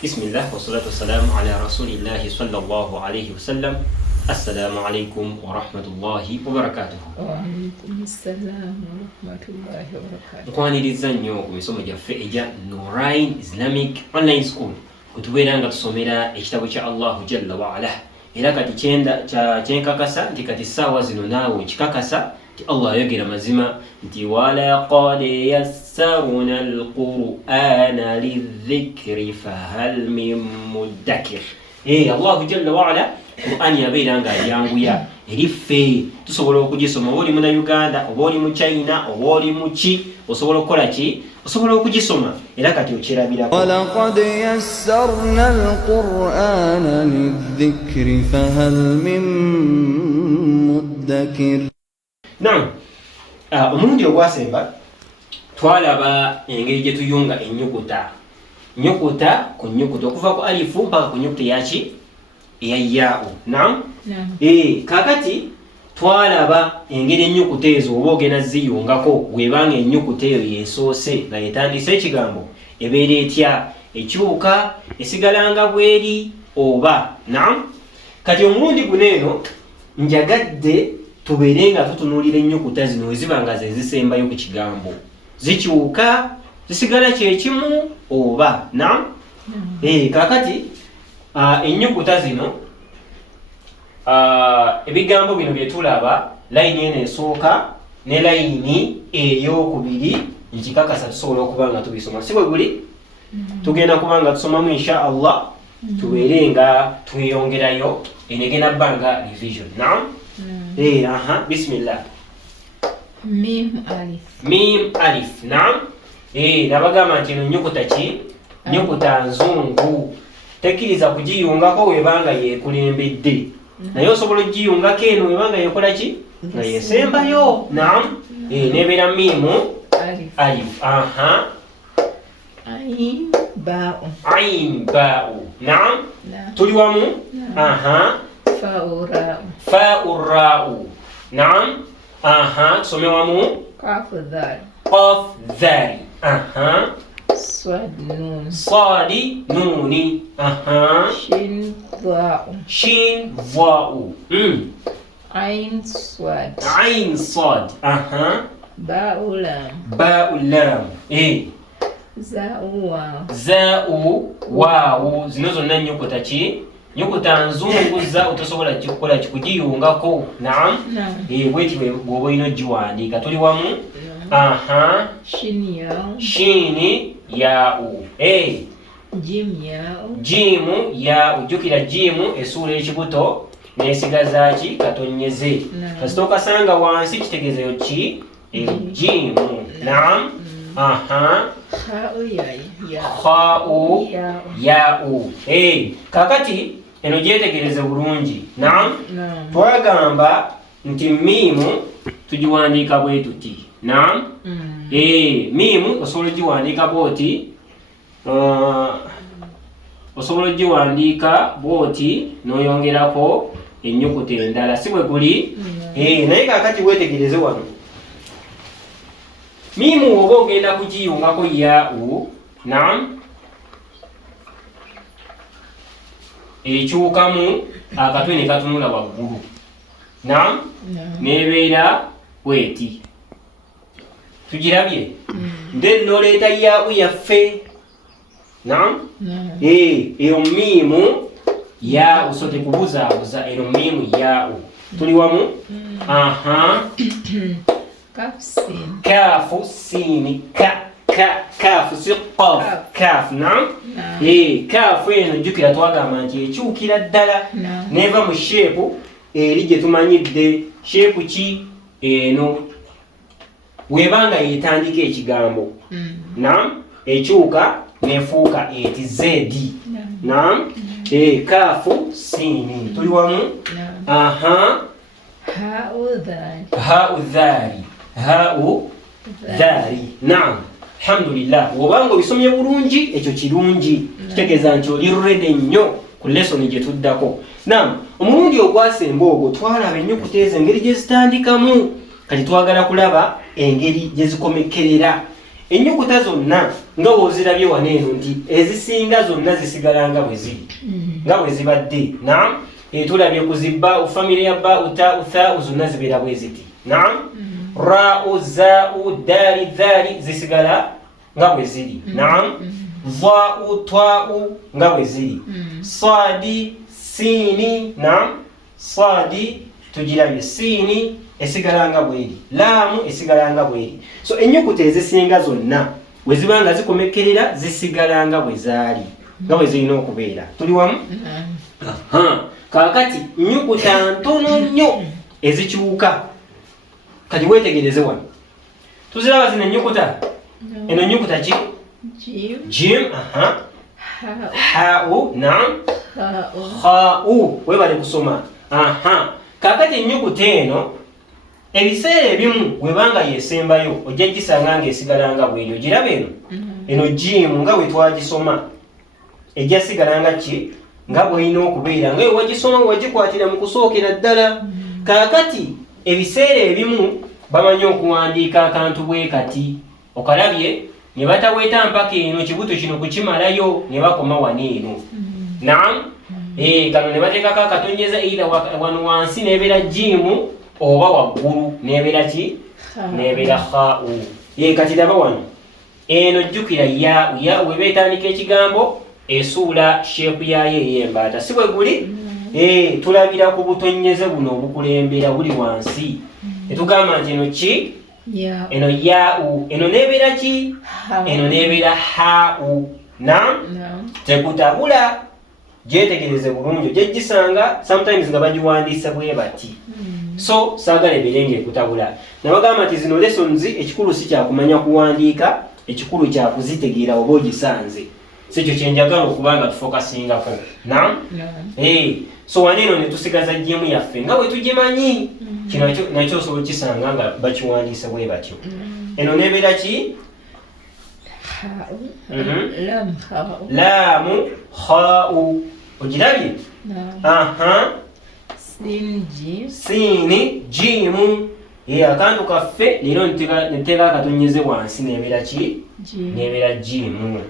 Bismillah wa salatu wassalamu ala rasulillahi sallallahu alayhi wasallam. Assalamu alaikum wa rahmatullahi wa barakatuh. Wa alaikum assalam wa rahmatullahi wa barakatuh. Nkwaniriza nnyo ku misomo gyaffe egya Nurain Islamic Online School kutubeera nga tusomera ekitabo kya Allahu Jalla wa Ala. Era kati kyenkakasa nti kati ssaawa zino naawe kikakasa nti Allah ayogera mazima nti walaqad yassarna alqur'ana lidhikri fahal min muddakir. Allahu Jalla wa Ala Qur'an yabeera nga yanguya eri ffe tusobola okugisoma, oba oli Munnayuganda oba oli mu China oba oli mu ki, osobola okukola ki? Osobola okugisoma era kati okyerabirako. Walaqad yassarna alqur'ana lidhikri fahal min muddakir. Omulundi ogwasemba twalaba engeri gye tuyunga ennyukuta ku nnyukuta okuva ku alifu mpaka ku nnyukuta eyaki eya yaa'u. Kakati twalaba engeri ennyukuta ezo oba ogenda ziyungako webanga ennyukuta eyo yesoose nga yetandise ekigambo ebeera etya, ekyuka esigalanga bweri oba. Kati omulundi guno eno njagadde tubeere nga tutunuulira ennyukuta zino weziba nga ze zisembayo ku kigambo, zikyuka zisigala kyekimu oba. Kakati ennyukuta zino ebigambo bino bye tulaba, layini eno esooka ne layini ey'okubiri nkikakasa tusobola okuba nga tubisoma. Si bwe guli tugenda kuba nga tusomamu insha Allah, tubeere nga tweyongerayo enegenda bbanga revision. Bismillah. Mim alif. Mim alif. Nabagamba nti eno nnyukuta ki? Nnyukuta nzungu. Tekkiriza kugiyungako webanga yeekulembedde. Naye osobola okugiyungako eno webanga yeekola ki? Nga yeesembayo. Nebeera mimu alif. Ain ba'u. Ain ba'u. Tuli wamu? Fa'u ra'u. Fa'u ra'u. Tusome wamu? Qafu dhal. Qaf dhali. Swad nun. Sadi nuni. Shin dha'u. Shin dha'u. Ain swad. Ain sad. Ba'u lam. Ba'u lam. Za'u waw. Za'u waw. Zino zonna nnyukuta ki? Nnyukuta nzungu za otosobola kikukola kikugiyungako. Bweti bw'oba olina ogiwandiika. Tuli wamu? Shin ya'u. Shini ya'u. Jim ya'u. Jimu ya'u. Jjukira jimu esuula ekibuto n'esigaza ki? Katonyeze. Kasita okasanga wansi kitegeezeyo ki? Jimu. Kha'u ya'u. Kha'u ya'u. Kakati eno gyetegereze bulungi. Twagamba nti mimu tugiwandiika bwe tuti. Mimu osobola ogiwandiika bw'oti. Osobola ogiwandiika bw'oti n'oyongerako ennyukuta endala. Si bwe guli? Naye kakati weetegereze wano. Mimu oba ogenda kugiyungako yaa'u, ekyukamu akatwe ne katunula waggulu. Nebeera bweti. Tugirabye? Then noleeta yaa'u yaffe. Eyo mimu yaa'u, so tekubuzaabuza, eno mimu yaa'u. Tuli wamu? Kafu sin. Kafu sini. Kafu si qaf. Kafu. Kafu eno jjukira twagamba nti ekyukira ddala neva mu sheepu eri gye tumanyidde. Sheepu ki? Eno webanga yetandika ekigambo ekyuka nefuuka eti zedi. Kafu sini. Tuli wamu? Ha'u dhali. Ha'u dhali. Ha'u dhali. Alhamdulillah. Wobanga obisomye bulungi ekyo kirungi. Kitegeeza nti oli ready nnyo ku lesson gye tuddako. Omulundi ogwasemba ogwo twalaba ennyukuta ezo engeri gye zitandikamu. Kati twagala kulaba engeri gye zikomekkerera. ennyukuta zonna nga wozirabye wano eno nti ezisinga zonna zisigala nga bwe ziri nga bwe zibadde. Naam, tulabye ku zibba famire ya ba uta utha zonna zibeera bwe ziti. Naam, ra za dali dhali zisigala nga bwe ziri. Naam, va twa nga bwe ziri. Sadi sini, naam, sadi tugirabye, sini esigala nga bweri, laamu esigala nga bweri. So ennyukuta ezisinga zonna bwe ziba nga zikomekerera zisigala nga bwe zaali, nga bwe zirina okubeera. Tuli wamu? Kaakati nnyukuta ntono nnyo ezikyuka, kati weetegereze wano. Tuziraba zino ennyukuta. Eno ennyukuta ki? Jim. Ha'u. Naam. Ha'u. Webale kusoma. Kaakati ennyukuta eno ebiseera ebimu webanga yesembayo ojja gisanga ng'esigala nga bw'eri. Ogiraba eno? Eno jimu nga bwe twagisoma ejja sigala nga ki? Nga bw'erina okubeera nga wagisoma wagikwatira mu kusookera ddala. Kaakati ebiseera ebimu bamanyi okuwandiika akantu bwe kati. Okalabye ne bataweeta mpaka eno kibuto kino kukimalayo ne bakoma wano eno. Naam. Kano ne bateekako akatonyeza either wano wansi n'ebeera jimu oba waggulu n'ebeera ki? N'ebeera kha'u. Kati laba wano eno jjukira ya weba etandika ekigambo esuula sheepu yaayo ey'embaata, si bwe guli? Tulabira ku butonyeze buno obukulembera buli wansi. Etugamba nti eno ki? Eno ya'u. Eno n'ebeera ki? Eno n'ebeera ha'u. Naam? Tekutabula. Gyetegereze bulungi ojja gisanga sometimes nga bagiwandiisa bwe bati. So saagala ebeere ng'ekutabula. Nabagamba nti zino lessons ekikulu si kyakumanya kuwandiika, ekikulu kyakuzitegeera oba ogisanze. Si kyo kyenjagala okuba nga tufokasingako. Naam? So wano eno ne tusigaza jjemu yaffe nga bwe tugimanyi. Kino nakyo osobola okisanga nga bakiwandiisa bwe batyo. Eno n'ebeera ki? Laamu kha'u. Ogirabye? Siini jimu. Akantu kaffe leero neteeka akatonyeze wansi n'ebeera ki? N'ebeera jimu.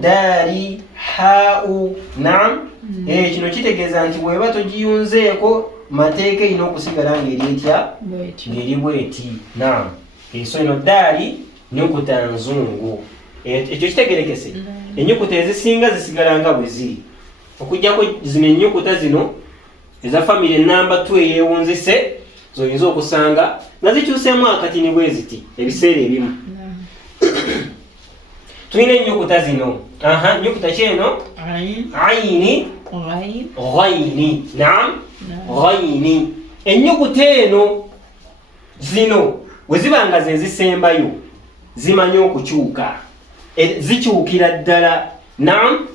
Daali ha'u. Naam. Kino kitegeeza nti bw'eba togiyunzeeko mateeka erina okusigala ng'eri etya? Ng'eri bw'eti. Naam. So eno daali nnyukuta nzungu. Ekyo kitegerekese. Ennyukuta ezisinga zisigala nga bwe ziri. Okuggyako zino ennyukuta zino eza famire namba 2 eyeewunzise zoyinza okusanga nga zikyuseemu akatini bwe ziti ebiseera ebimu. Tulina ennyukuta zino. Nnyukuta ki eno? Ayini. Ghayini. Naam. Ghayini. Ennyukuta eno zino bwe ziba nga ze zisembayo zimanyi okukyuka. Zikyukira ddala. Naam.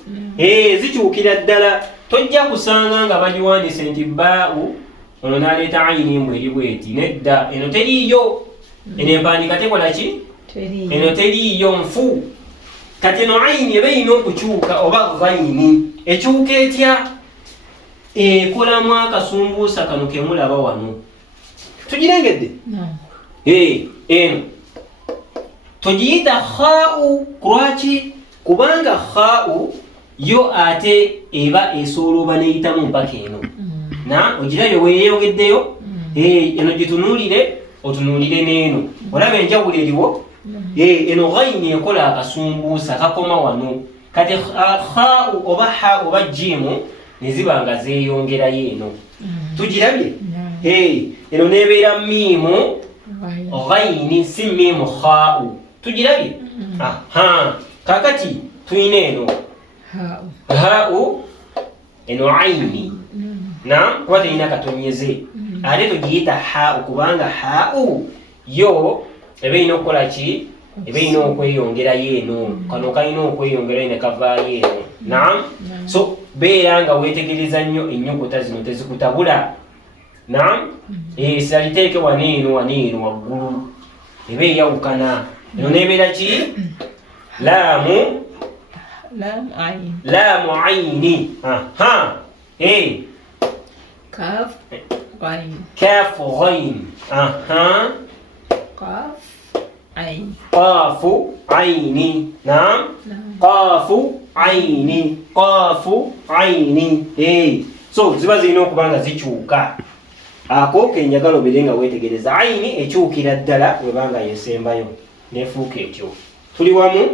Zikyukira ddala. Tojja kusanga nga bagiwandiise nti baa'u ono n'aleeta ayini mbwe eri bweti. Nedda, eno teriiyo. Eno empandiika tekola ki? Eno teriiyo, nfu. Kati eno ayini eba erina okukyuka oba ghayini. Ekyuka etya? Ekolamu akasumbuusa kano ke mulaba wano. Tugirengedde? Eno togiyita kha'u. Lwaki? Kubanga kha'u yo ate eba esoolooba n'eyitamu mpaka eno. Ogirabye weeyongeddeyo? Eno gitunuulire, otunuulire n'eno. Olaba enjawulo eriwo? Eno ghayini ekola akasumbuusa kakoma wano. Kati kha'u oba ha oba jimu ne ziba nga zeeyongerayo eno. Tugirabye? Eno n'ebeera miimu ghayini, si miimu kha'u. Tugirabye? Kaakati tulina eno ha'u, eno ayini. Naam, kuba terina katonyeze. Ate tugiyita ha'u kubanga ha'u yo eba erina okukola ki? Eba erina okweyongerayo eno. Kano kalina okweyongerayo ne kavaayo eno. Naam. So beera nga weetegereza nnyo ennyukuta zino tezikutabula. Naam. Saliteeke wano eno waggulu. Eba eyawukana. Eno n'ebeera ki? Laamu. Laamu ayini. Kaafu ghayn. قاف عين qafu aini. Naam, نعم qafu aini, qafu aini. So ziba zirina okuba nga zikyuka. Ako ke njagala obeere nga weetegereza. Aini ekyukira ddala webanga yesembayo nefuuka etyo. Tuli wamu?